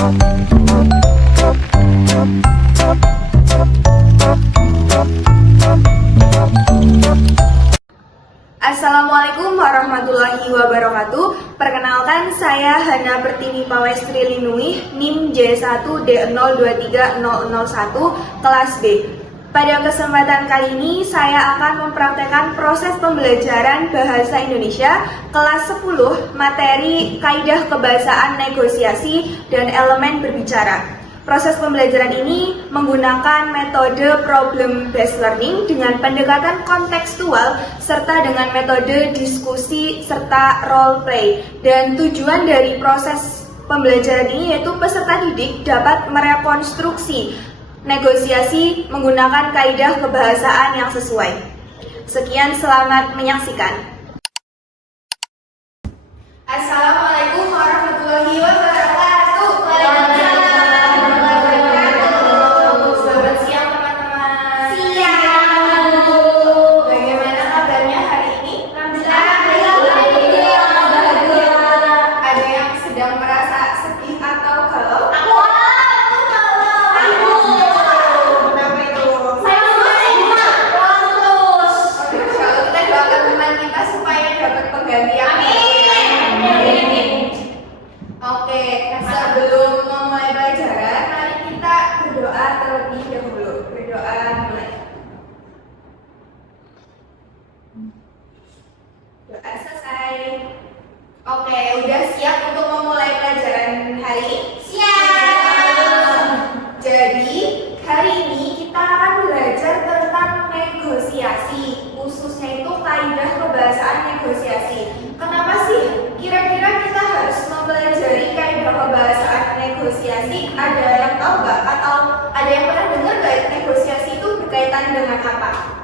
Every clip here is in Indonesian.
Assalamualaikum warahmatullahi wabarakatuh. Perkenalkan, saya Hana Pertiwi Pawestri Linuih, NIM J1D023001, kelas B. Pada kesempatan kali ini, saya akan mempraktekkan proses pembelajaran Bahasa Indonesia kelas 10, materi Kaidah Kebahasaan Negosiasi dan Elemen Berbicara. Proses pembelajaran ini menggunakan metode problem-based learning dengan pendekatan kontekstual serta dengan metode diskusi serta role play. Dan tujuan dari proses pembelajaran ini yaitu peserta didik dapat merekonstruksi negosiasi menggunakan kaidah kebahasaan yang sesuai. Sekian, selamat menyaksikan. Assalamualaikum warahmatullahi wabarakatuh. Selamat siang teman-teman. Siang. Bagaimana kabarnya hari ini? Alhamdulillah. Ada yang sedang merasa sedih atau galau? Oke, sebelum memulai pelajaran, mari kita berdoa terlebih dahulu. Berdoa mulai. Doa selesai. Oke, udah siap untuk memulai pelajaran hari ini? Siap. Jadi, hari ini kita akan belajar tentang negosiasi, khususnya itu kaidah kebahasaan negosiasi. Kenapa sih kira-kira kita harus mempelajari kaidah kebahasaan negosiasi? Ada yang tahu nggak? Atau ada yang pernah dengar nggak negosiasi itu berkaitan dengan apa?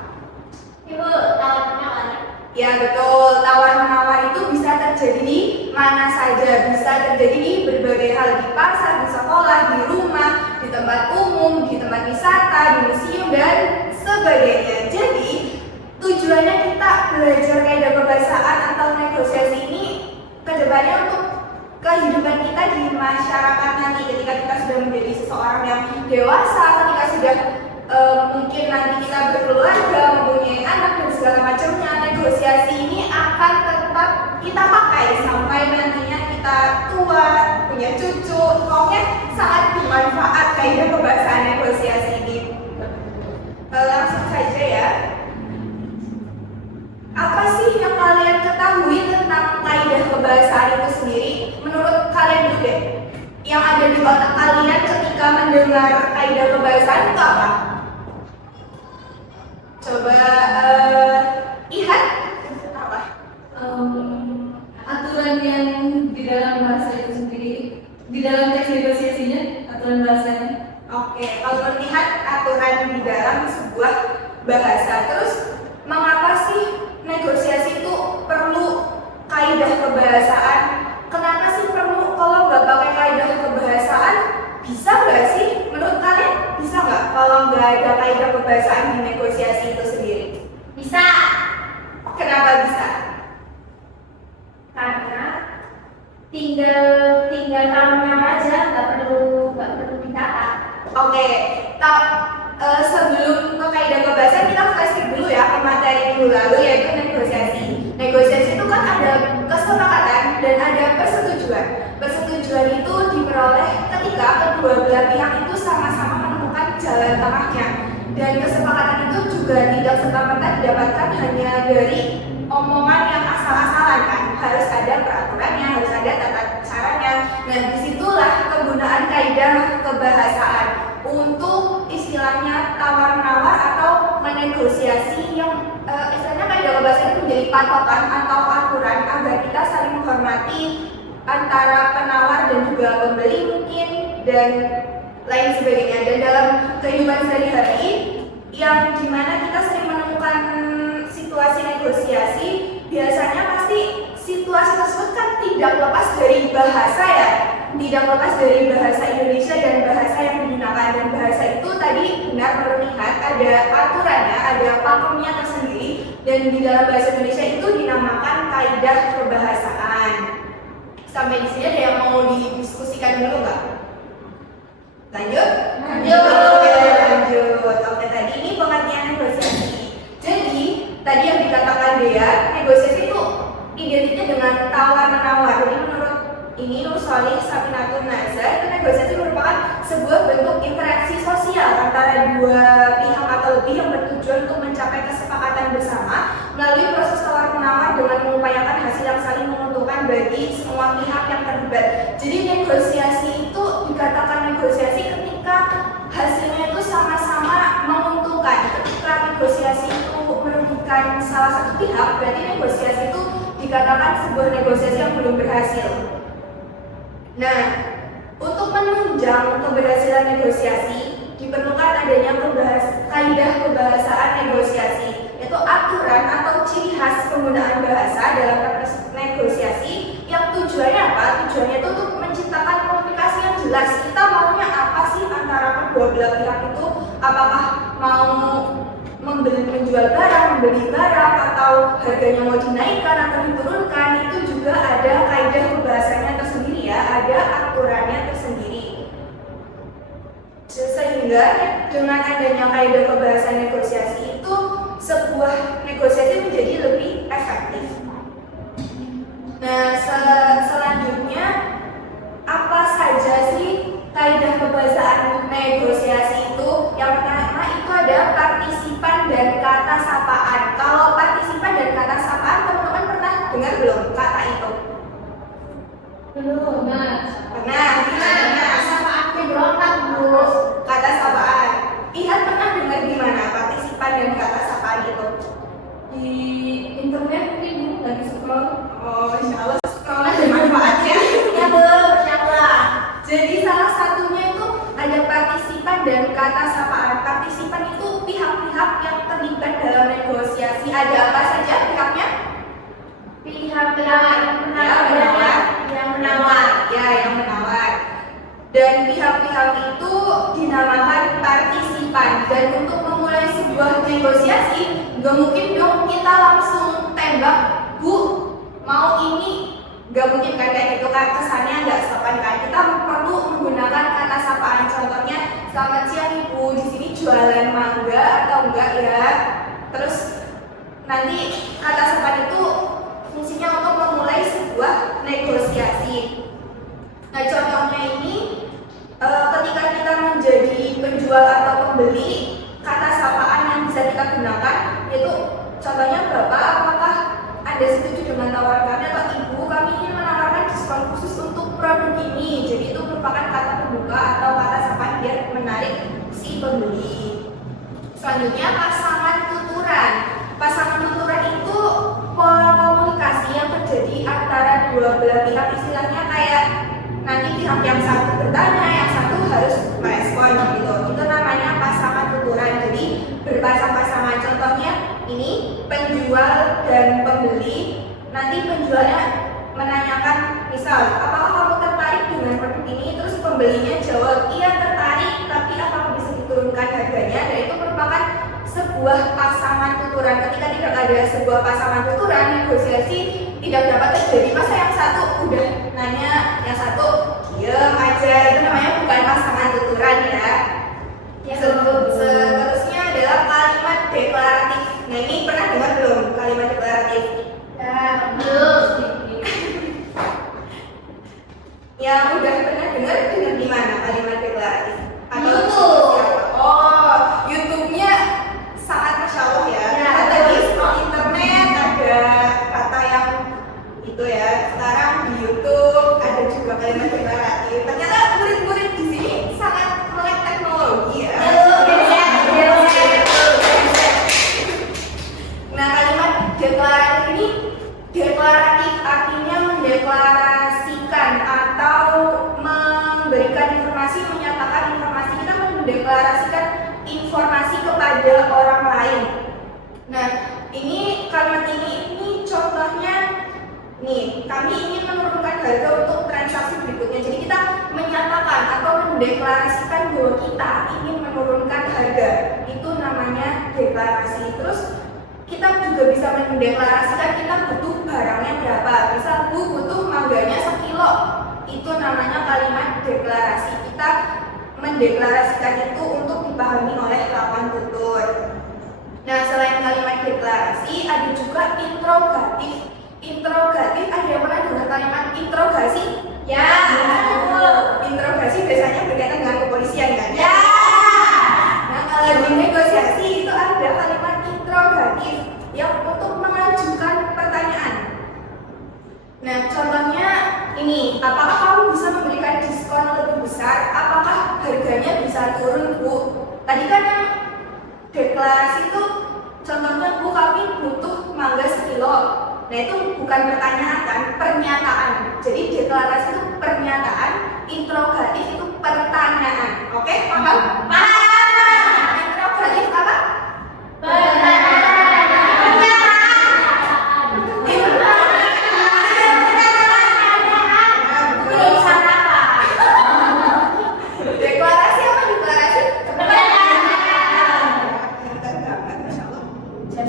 Ibu, tawar-menawar. Ya betul, tawar-menawar itu bisa terjadi di mana saja. Bisa terjadi di berbagai hal, di pasar, di sekolah, di rumah, di tempat umum, di tempat wisata, di museum, dan sebagainya. Jadi, tujuannya kita belajar kaidah kebahasaan atau negosiasi ini kedepannya untuk kehidupan kita di masyarakat nanti ketika kita sudah menjadi seseorang yang dewasa, ketika sudah mungkin nanti kita berkeluarga, mempunyai anak dan segala macamnya. Negosiasi ini akan tetap kita pakai sampai nantinya kita tua, punya cucu. Pokoknya sangat bermanfaat kaidah kebahasaan negosiasi ini. Langsung saja ya. Apa sih yang kalian ketahui tentang kaidah kebahasaan itu sendiri? Menurut kalian dulu deh, yang ada di otak kalian ketika mendengar kaidah kebahasaan itu apa? Coba lihat apa? Aturan yang di dalam bahasa itu sendiri, di dalam teks negosiasinya, aturan bahasanya. Oke, kalau melihat aturan di dalam sebuah bahasa, terus mengapa sih negosiasi itu perlu kaidah kebahasaan? Kenapa sih perlu? Kalau nggak pakai kaidah kebahasaan, bisa nggak sih? Menurut kalian bisa nggak kalau nggak ada kaidah kebahasaan di negosiasi itu sendiri? Bisa. Kenapa bisa? Karena tinggal kalem aja, nggak perlu ditata. Oke, sebelum ke kaidah kebahasaan kita flashback dulu ya ke materi minggu lalu yaitu negosiasi. Negosiasi itu kan ada kesepakatan dan ada persetujuan. Persetujuan itu diperoleh ketika kedua belah pihak itu sama-sama menemukan jalan tengahnya. Dan kesepakatan itu juga tidak serta-merta didapatkan hanya dari omongan yang asal-asalan kan. Harus ada peraturannya, harus ada tata caranya. Nah, disitulah kegunaan kaidah kebahasaan untuk istilahnya tawar-menawar atau menegosiasi yang istilahnya kaidah kebahasaan itu menjadi patokan atau aturan agar kita saling menghormati antara penawar dan juga pembeli mungkin dan lain sebagainya. Dan dalam kehidupan sehari-hari yang dimana kita sering menemukan situasi negosiasi, biasanya pasti situasi tersebut kan tidak lepas dari bahasa ya, tidak lepas dari bahasa Indonesia dan bahasa yang digunakan. Dan bahasa itu tadi benar terlihat ada aturannya, ada pakemnya tersendiri, dan di dalam bahasa Indonesia itu dinamakan kaidah kebahasaan. Sampai di sini ada yang mau didiskusikan dulu nggak? Lanjut? Lanjut. Oke, lanjut. Oke, tadi ini pengertian negosiasi. Jadi, tadi yang dikatakan Dea, negosiasi itu identiknya dengan tawar-menawar. Jadi menurut ini Nur Solih Sapinatun Nazar, itu negosiasi merupakan sebuah bentuk interaksi sosial antara dua pihak atau lebih yang bertujuan untuk mencapai kesepakatan bersama melalui proses tawar-menawar dengan mengupayakan hasil yang saling menguntungkan bagi semua pihak yang terlibat. Jadi negosiasi itu dikatakan negosiasi ketika hasilnya itu sama-sama menguntungkan. Ketika negosiasi itu merugikan salah satu pihak, berarti negosiasi itu dikatakan sebuah negosiasi yang belum berhasil. Nah, untuk menunjang keberhasilan negosiasi diperlukan adanya kaidah kebahasaan negosiasi, yaitu aturan atau ciri khas penggunaan bahasa dalam proses negosiasi yang tujuannya apa? Tujuannya itu untuk menciptakan komunikasi yang jelas. Kita maunya apa sih antara kedua belah pihak itu? Apakah mau menjual barang, membeli barang, atau harganya mau dinaikkan atau diturunkan? Itu juga ada kaidah pembahasannya tersendiri ya, ada aturannya tersendiri. Sehingga dengan adanya kaidah pembahasan negosiasi itu sebuah negosiasi menjadi lebih efektif. Nah, selanjutnya apa saja sih kaidah pembahasan negosiasi itu? Yang pertama itu ada partisipan dan kata sapaan. Kalau partisipan dan kata sapaan, teman-teman pernah dengar belum kata itu? Belum, Pernah. sapaan berontak, Bu. Kata sapaan. Ihan pernah dengar di mana partisipan dan kata sapaan itu? Di internet ini lagi scroll. Oh, insya Allah scroll ada manfaatnya. Ya, Bu, siapa? Jadi salah satunya itu ada partisipan dan kata sapaan. Partisipan itu pihak-pihak yang terlibat dalam negosiasi. Ada apa saja pihaknya? Pihak yang menawar. Ya, yang menawar. Dan pihak-pihak itu dinamakan partisipan. Dan untuk memulai sebuah negosiasi, nggak mungkin dong kita langsung tembak, Bu, mau ini. Gak mungkin kan kayak gitu kan, kesannya nggak sopan kan. Kita perlu menggunakan kata sapaan. Contohnya, selamat siang Ibu, di sini jualan mangga atau enggak ya. Terus nanti kata sapaan itu fungsinya untuk memulai sebuah negosiasi. Nah, contohnya ini ketika kita menjadi penjual atau pembeli, kata sapaan yang bisa kita gunakan yaitu contohnya, Bapak, apakah Anda setuju dengan tawaran kami? Atau Ibu, kami ingin menawarkan diskon khusus untuk produk ini. Jadi itu merupakan kata pembuka atau kata sapaan biar menarik si pembeli. Selanjutnya pasangan tuturan. Pasangan tuturan itu pola komunikasi yang terjadi antara dua belah pihak. Istilahnya kayak nanti pihak yang satu bertanya, yang satu harus merespon gitu. Itu namanya pasangan tuturan. Jadi berpasang-pasangan. Contohnya ini penjual dan pembeli. Nanti penjualnya menanyakan, misal, apakah kamu tertarik dengan produk ini? Terus pembelinya jawab, iya tertarik, tapi apakah bisa diturunkan harganya? Dan itu merupakan sebuah pasangan tuturan. Ketika tidak ada sebuah pasangan tuturan, negosiasi tidak dapat terjadi. Masa yang satu udah nanya, yang satu diam aja, itu namanya bukan pasangan tuturan ya. Seterusnya adalah kalimat deklaratif. Nah, ini pernah dengar belum kalimat deklaratif? Belum. Yang udah pernah dengar di mana kalimat deklaratif? YouTube. Oh, YouTube-nya sangat masya Allah ya. Ya. Kita di scroll internet ada kata yang itu ya. Sekarang di YouTube ada juga kalimat deklaratif. Ternyata murid-murid di sini sangat melek teknologi ya. Nah, kalimat deklaratif ini, deklaratif artinya mendeklarasikan atau memberikan informasi, menyatakan informasi. Kita mendeklarasikan informasi kepada orang lain. Nah, ini kalimat ini contohnya nih, kami ingin menurunkan harga untuk transaksi berikutnya. Jadi kita menyatakan atau mendeklarasikan bahwa kita ingin menurunkan harga. Itu namanya deklarasi. Terus kita juga bisa mendeklarasikan kita butuh barangnya berapa. Misal, Bu butuh mangganya 1 kilo. Itu namanya kalimat deklarasi. Kita mendeklarasikan itu untuk dipahami oleh lawan tutur. Nah, selain kalimat deklarasi, ada juga interrogatif. Interrogatif, ada yang pernah dengar kalimat interogasi? Ya. Interogasi biasanya berkaitan dengan kepolisian kan? Ya. Nah, kalau di negosiasi itu ada kalimat interrogatif yang untuk mengajukan pertanyaan. Nah, contohnya ini, apakah kamu bisa memberikan diskon lebih besar? Apakah harganya bisa turun, Bu? Tadi kan yang deklarasi itu contohnya, Bu, kami butuh mangga sekilo. Nah, itu bukan pertanyaan kan, pernyataan. Jadi deklarasi itu pernyataan, interrogatif itu pertanyaan. Oke, paham? Paham. Interrogatif apa? Deklarasi apa deklarasi?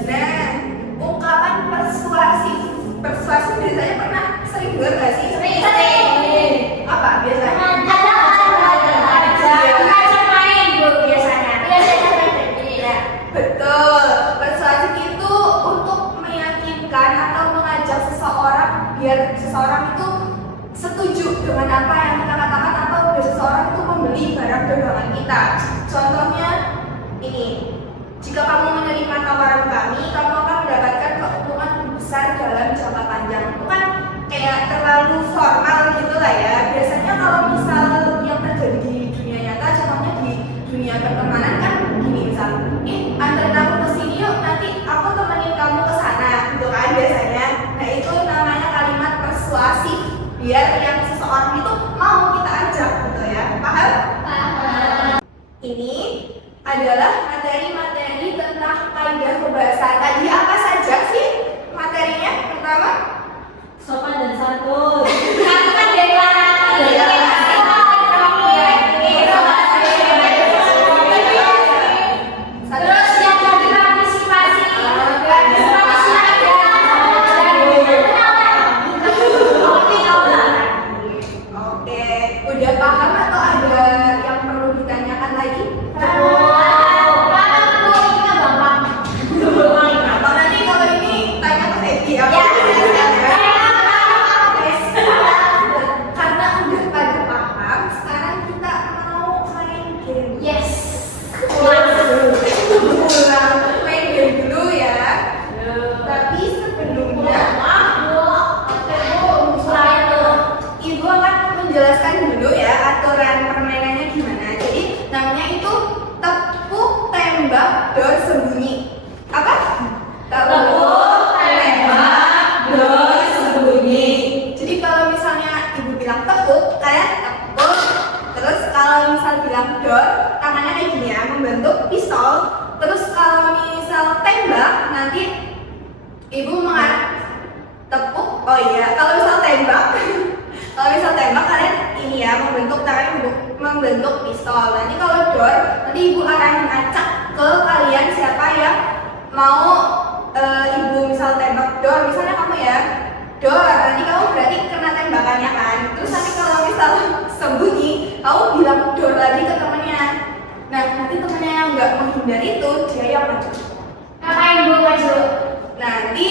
Nah, ungkapan persuasif. Persuasif biasanya pernah sering dengar nggak sih? Sering. Apa biasanya? Betul. Persuasif itu untuk meyakinkan atau mengajak seseorang biar seseorang itu setuju dengan apa yang kita katakan atau biar seseorang itu membeli barang dagangan kita. Contohnya ini, jika kamu menerima tawaran kami, kamu akan mendapatkan keuntungan besar dalam jangka panjang. Itu kan kayak terlalu formal gitu lah ya. Biasanya kalau misal yang terjadi di dunia nyata, contohnya di dunia pertemanan kan gini, misal, anterin aku ke sini yuk, nanti aku temenin kamu ke sana, gitu kan biasanya. Nah, itu namanya kalimat persuasif, biar yang seseorang itu mau kita ajak, gitu ya. Paham? Paham. Ini adalah materi-materi tentang kaidah kebahasaan. Tadi apa saja sih materinya? Pertama, Sopan dan santun. kan deklarasi. Terus yang tadi partisipasi. Oke, udah paham atau ada yang perlu ditanyakan lagi? Gampang, nanti kalau ini tanya ke Feby ya. Karena udah pada paham, sekarang kita mau main game. Yes. Pulang main game dulu ya. Tapi sebelumnya Ibu akan menjelaskan dulu ya aturan permainannya gimana. Jadi namanya itu tepuk tembak dor sembunyi. Apa? Tepuk tembak dor sembunyi. Jadi kalau misalnya Ibu bilang tepuk, kalian tepuk. Terus kalau misal bilang dor, tangannya kayak gini ya, membentuk pistol. Terus kalau misal tembak, nanti Ibu mengarah tepuk. Oh iya, kalau misal tembak kalau misal tembak kalian ini ya, membentuk tangannya membentuk pistol. Nanti kalau dor, nanti Ibu arahin acak ke kalian siapa yang mau Ibu misal tembak dor. Misalnya kamu ya, dor, nanti kamu berarti kena tembakannya kan. Terus nanti kalau misal sembunyi, kamu bilang dor lagi ke temennya. Nah, nanti temennya yang nggak menghindar itu dia yang maju. Ngapain Bu maju? Nanti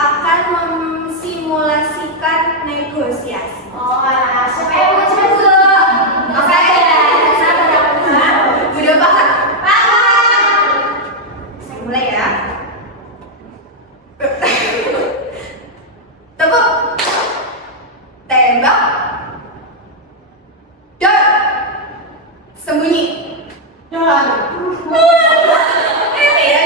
akan memsimulasikan negosiasi. Oh, supaya Bu maju. Oke, udah paham? Paham. Saya mulai ya. Tepuk, tembak, dor, sembunyi. Ini ya.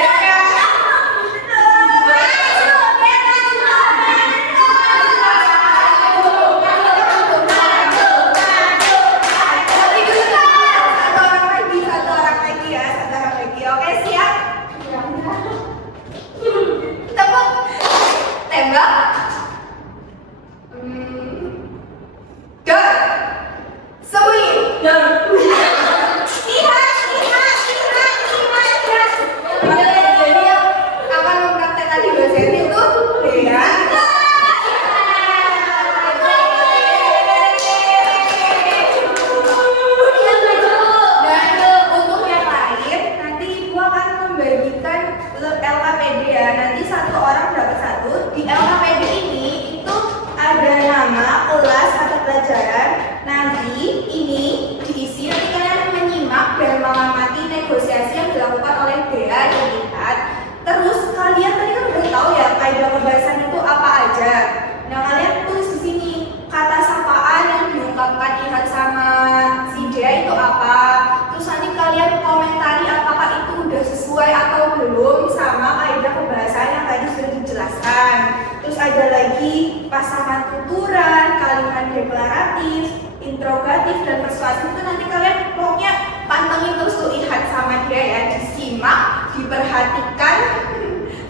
dari pasangan tuturan, kalimat deklaratif, interrogatif, dan persuasif itu nanti kalian pokoknya pantengin terus tuh, lihat sama dia ya, disimak, diperhatikan,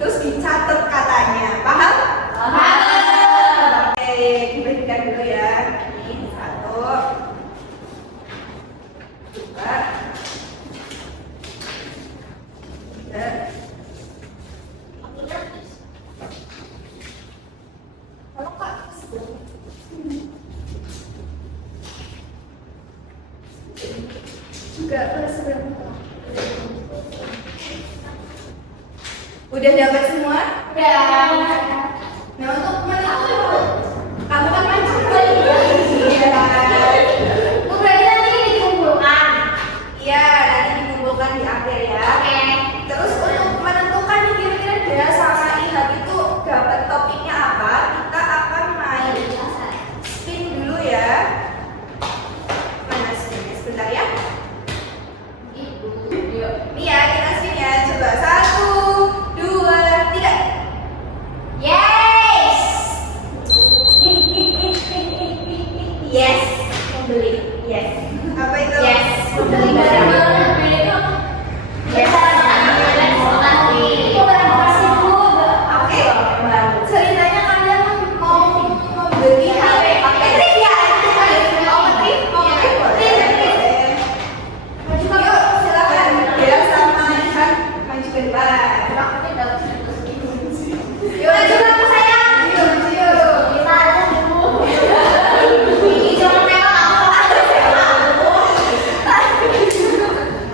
terus dicatat katanya. Paham? Paham. Oke, diberikan dulu ya. Ini 1, 2, 3. Halo Kak. Juga udah dapat semua? Udah. Nah untuk menentukan, kamu kan mancing kali ya? Iya. Berarti nanti dikumpulkan. Iya, nanti dikumpulkan di akhir ya. Oke. Terus untuk menentukan nih kira-kira dia sama Ihab itu dapat topiknya apa, kita akan main spin dulu ya. Mana spinnya? Sebentar ya. Nih ya, kita spin ya. Coba 1, 2, 3. Yes. Yes, membeli. Yes. Apa itu? Yes. Membeli barang. Yes. Itu barang bekas itu. Oke. Ceritanya kalian mau membeli HP pakai trik ya? Mau trik? Boleh. Yuk, silakan. Ya sama Ihan maju ke depan. Yuk, maju aku sayang. Yuk, yuk.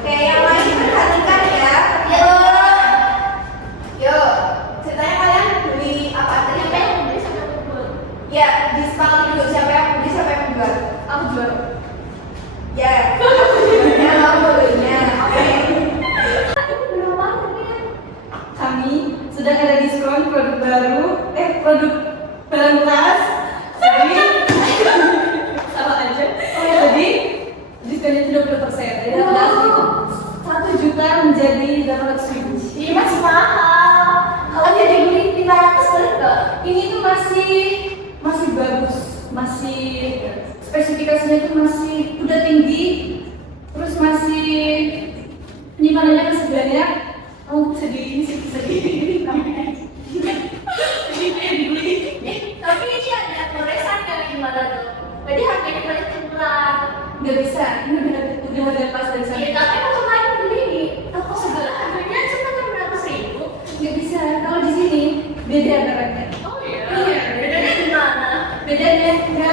Oke, yang lain perhatikan ya. Yuk, ceritanya kalian beli apa tadi? Ya, dispal dulu siapa yang beli, siapa yang membuat? Aku jual. Ya, ya kamu belinya. Oke. Kami sedang ada diskon produk baru, produk barang bekas. Jadi sama aja. Jadi diskonnya 30%. Dari 1 juta menjadi 800.000. Ini masih mahal. Kalau dia dibeli 500 boleh nggak? Ini tuh masih bagus, masih spesifikasinya itu masih udah tinggi, terus masih penyimpanannya masih banyak. Oh, sedih. Tapi ini ada goresan dari gimana tuh? Berarti harganya paling murah. Nggak bisa, ini udah ada pas dari sana. Iya, tapi kalau kemarin beli di toko sebelah harganya cuma 600.000. Nggak bisa, kalau di sini beda mereknya. Oh iya. Iya. Bedanya gimana? Bedanya nggak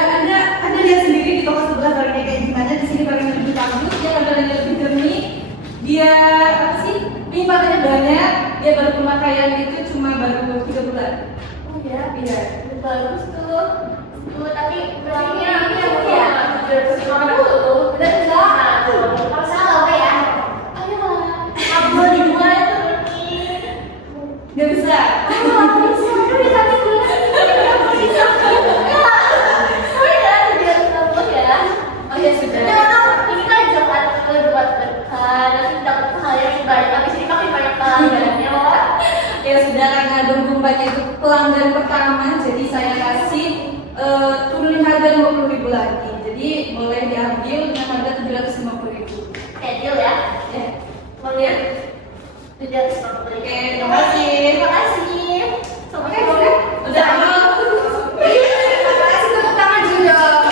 ada lihat sendiri di toko sebelah barangnya kayak gimana. Di sini barangnya lebih bagus, dia barangnya lebih jernih, dia apa sih? Penyimpatannya banyak, dia baru pemakaian itu cuma baru 3 bulan. Oh iya. Iya. Bagus tuh. Tapi berarti ya 750. Bener nggak? Kalau salah apa ya? Ayo lah. Kabel dijual turunin. Nggak bisa. Ayo bisa. Udah tadi bulan ini bisa. Udah 750 ya. Oh ya sudah. Jangan, ini kan buat berkah. Nanti dapat hal yang banyak. Habis ini makin banyak pelanggannya. Ya sudah, karena Donggumbanya itu pelanggan pertama, jadi saya kasih turunin harga 50.000 lagi. Jadi boleh diambil dengan harga 750.000. Deal ya. Ya. Mau lihat? 750. Oke, terima kasih. Terima kasih. Oke, boleh. Udah aman. Terima kasih, tepuk tangan juga.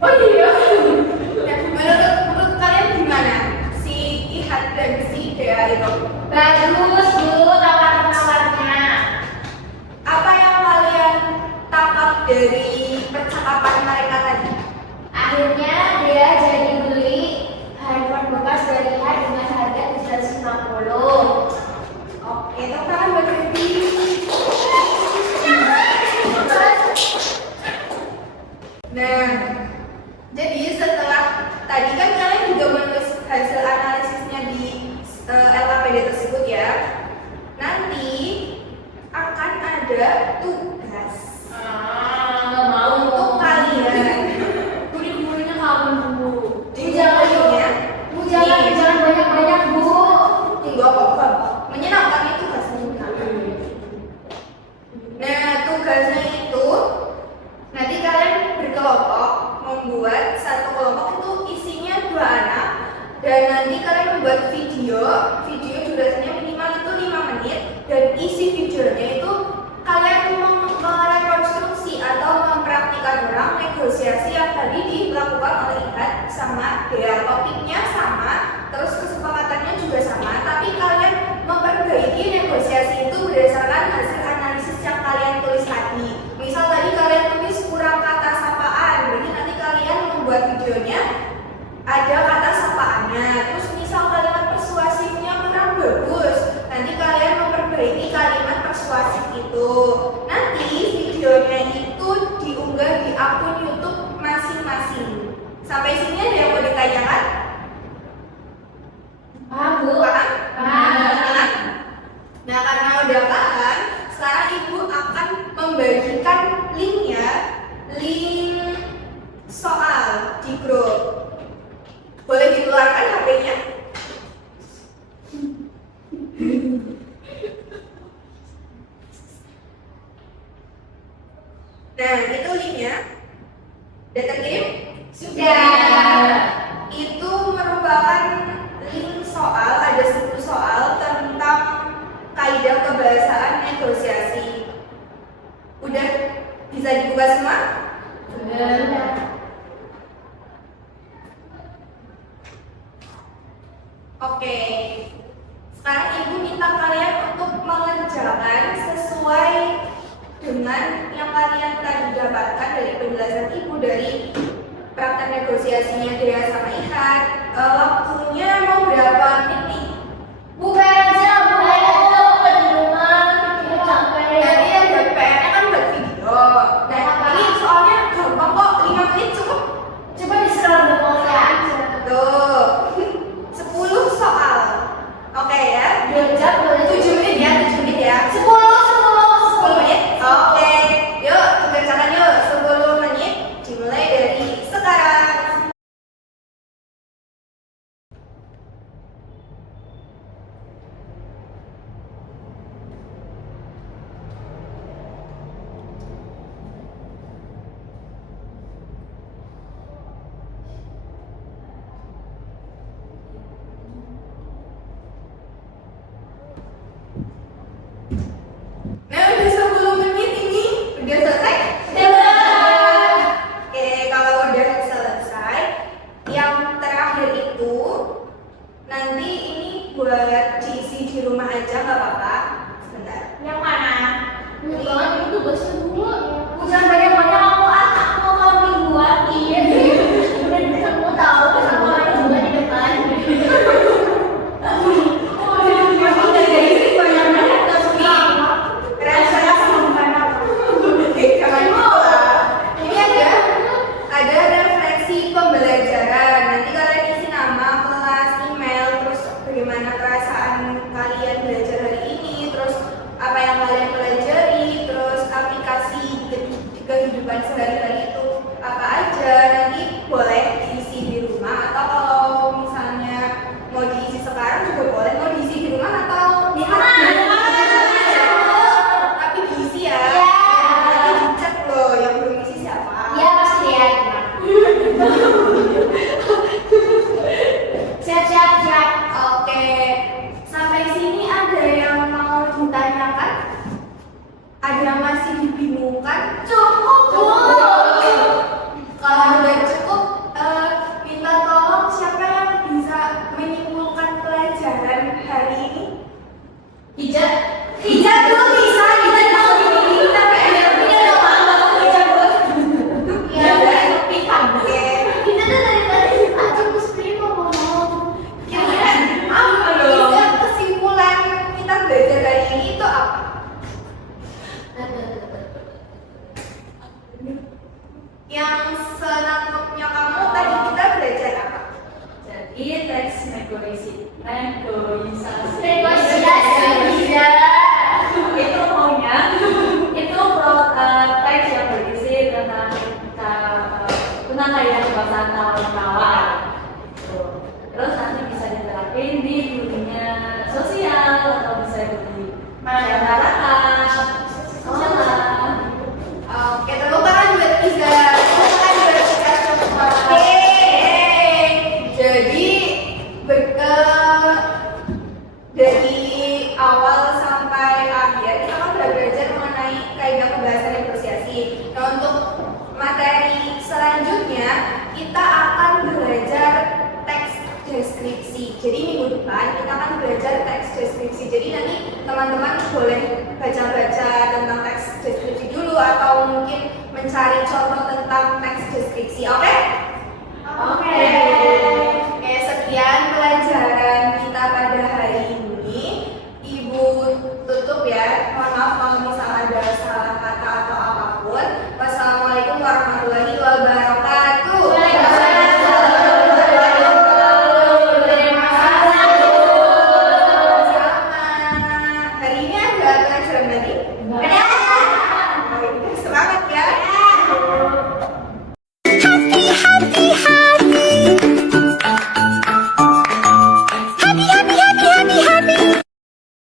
Oh iya. Menurut kalian gimana? Si Ihab dan si Dea itu? Bagus bu, tawar-tawarnya. Apa yang kalian tangkap dari percakapan mereka tadi? Akhirnya dia jadi beli handphone bekas dari dia dengan harga 750. Oke, tepuk tangan buat Devi. Nah, jadi setelah tadi kan kalian juga menulis hasil analisisnya di LKPD tersebut ya. Nanti akan ada tugas Nggak mau untuk kalian. Kulit-kulitnya kamu bu. Jangan Jangan banyak-banyak bu. Tunggu apa? Menyenangkan sama ya, topiknya sama, terus kesepakatannya juga sama, tapi kalian memperbaiki negosiasi itu berdasarkan hasil analisis yang kalian tulis tadi. Misal tadi kalian tulis kurang kata sapaan, berarti nanti kalian membuat videonya ada kata sapaannya. Terus misal kalimat persuasifnya kurang bagus, nanti kalian memperbaiki kalimat persuasif itu. Nanti videonya itu diunggah di akun YouTube masing-masing. Sampai sini ada yang mau ditanyakan? Paham, Bu? Paham? Paham. Nah, karena udah paham, sekarang Ibu akan membagikan linknya, link soal di grup. Boleh dikeluarkan HP-nya? Nah, itu linknya. Udah terkirim? Sudah. Itu merupakan link soal, ada 10 soal tentang kaidah kebahasaan negosiasi. Udah bisa dibuka semua? Sudah. Oke. Sekarang Ibu minta kalian untuk mengerjakan sesuai dengan yang kalian tadi dapatkan dari penjelasan Ibu dari praktek negosiasinya Dea sama Ihan. Waktunya mau berapa menit nih? Bukan aja, bukan aja, bukan di rumah, kita capek. Nanti ada PR-nya kan buat video. Nah, ini soalnya gampang kok, 5 menit cukup. Coba di-scroll ke bawah aja. Tuh, 10 soal. Oke ya, 2 jam, 7 menit ya, 7 menit ya. 10 menit. Oke, yuk kerjakan yuk. 10 menit dimulai dari sekarang. Nah, udah 10 menit ini udah selesai? Oke, kalau udah selesai, yang terakhir itu nanti ini buat diisi di rumah aja nggak apa-apa. Sebentar. Yang mana? Banyak banget itu bahasa dulu. Bukan banyak-banyak aku mau dibuat. Iya. Udah kamu tahu sama orang juga di depan. Ada refleksi pembelajaran. Nanti kalian isi nama, kelas, email, terus bagaimana perasaan kalian belajar hari ini, terus apa yang kalian pelajari, terus aplikasi di kehidupan sehari-hari itu apa aja. Nanti boleh diisi di rumah, atau kalau misalnya mau diisi sekarang juga boleh. Mau diisi di rumah atau Di rumah. tapi diisi ya. Iya. Nanti dicek loh yang belum isi siapa. Iya pasti ya. Siap. Oke, sampai sini ada yang mau ditanyakan? Ada yang masih dibingungkan? Cukup, Bu. Kalau udah cukup, minta tolong siapa yang bisa menyimpulkan pelajaran hari ini? Hijab dulu bisa, kita tahu gini tapi ada Ya, Oke. kita tuh dari tadi aja mesti ngomong. Kira-kira apa dong? Kesimpulan kita belajar hari ini itu apa? Yang senangkupnya kamu tadi kita belajar apa? Jadi teks negosiasi Bisa. itu maunya itu teks yang berisi tentang kaidah kebahasaan kawan-kawan. Terus nanti bisa diterapin di dunia sosial atau bisa di masyarakat, sekolah. Oke, tepuk tangan buat Iza. Tepuk tangan buat Iza semua. Jadi dari awal sampai akhir kita kan udah belajar mengenai kaidah kebahasaan negosiasi. Nah, untuk materi selanjutnya kita akan belajar Jadi minggu depan kita akan belajar teks deskripsi. Jadi nanti teman-teman boleh baca-baca tentang teks deskripsi dulu atau mungkin mencari contoh tentang teks deskripsi. Oke?